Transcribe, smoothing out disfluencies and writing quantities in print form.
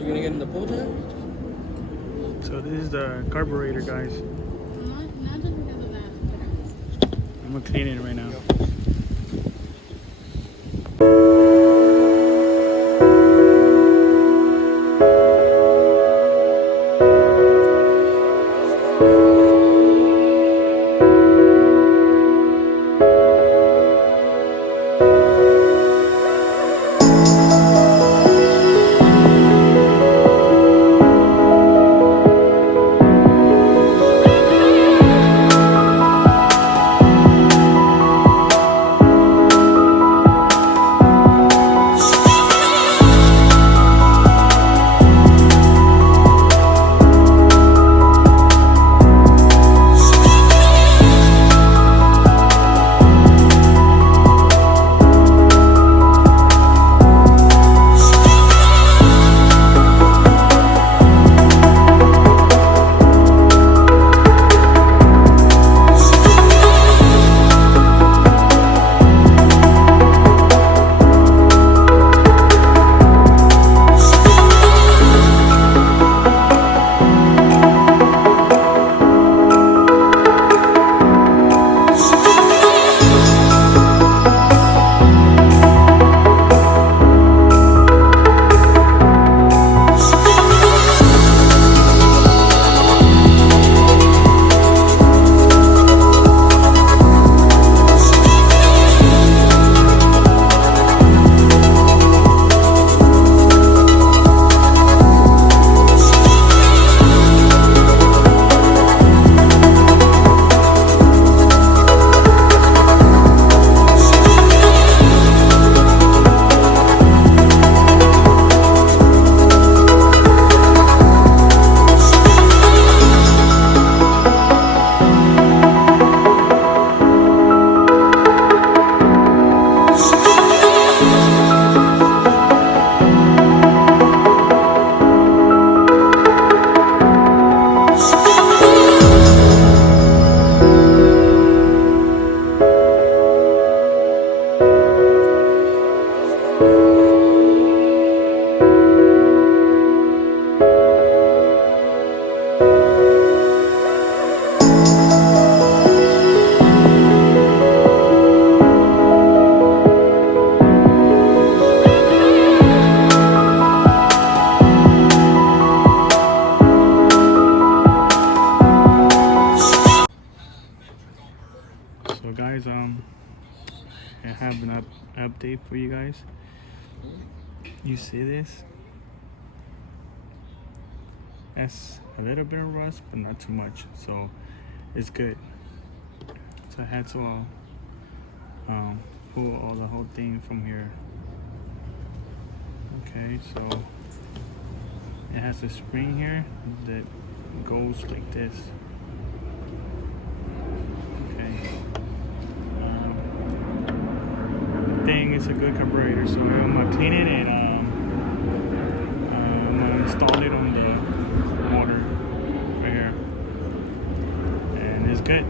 You're gonna get in the pool tank? So this is the carburetor, guys. Not just because of that. I'm gonna clean it right now. So guys, I have an update for you guys. You see this? That's a little bit of rust, but not too much, so it's good. So I had to pull the whole thing from here. Okay, so it has a spring here that goes like this. Thing is a good carburetor, so I'm gonna clean it and I'm gonna install it on the motor right here, and it's good.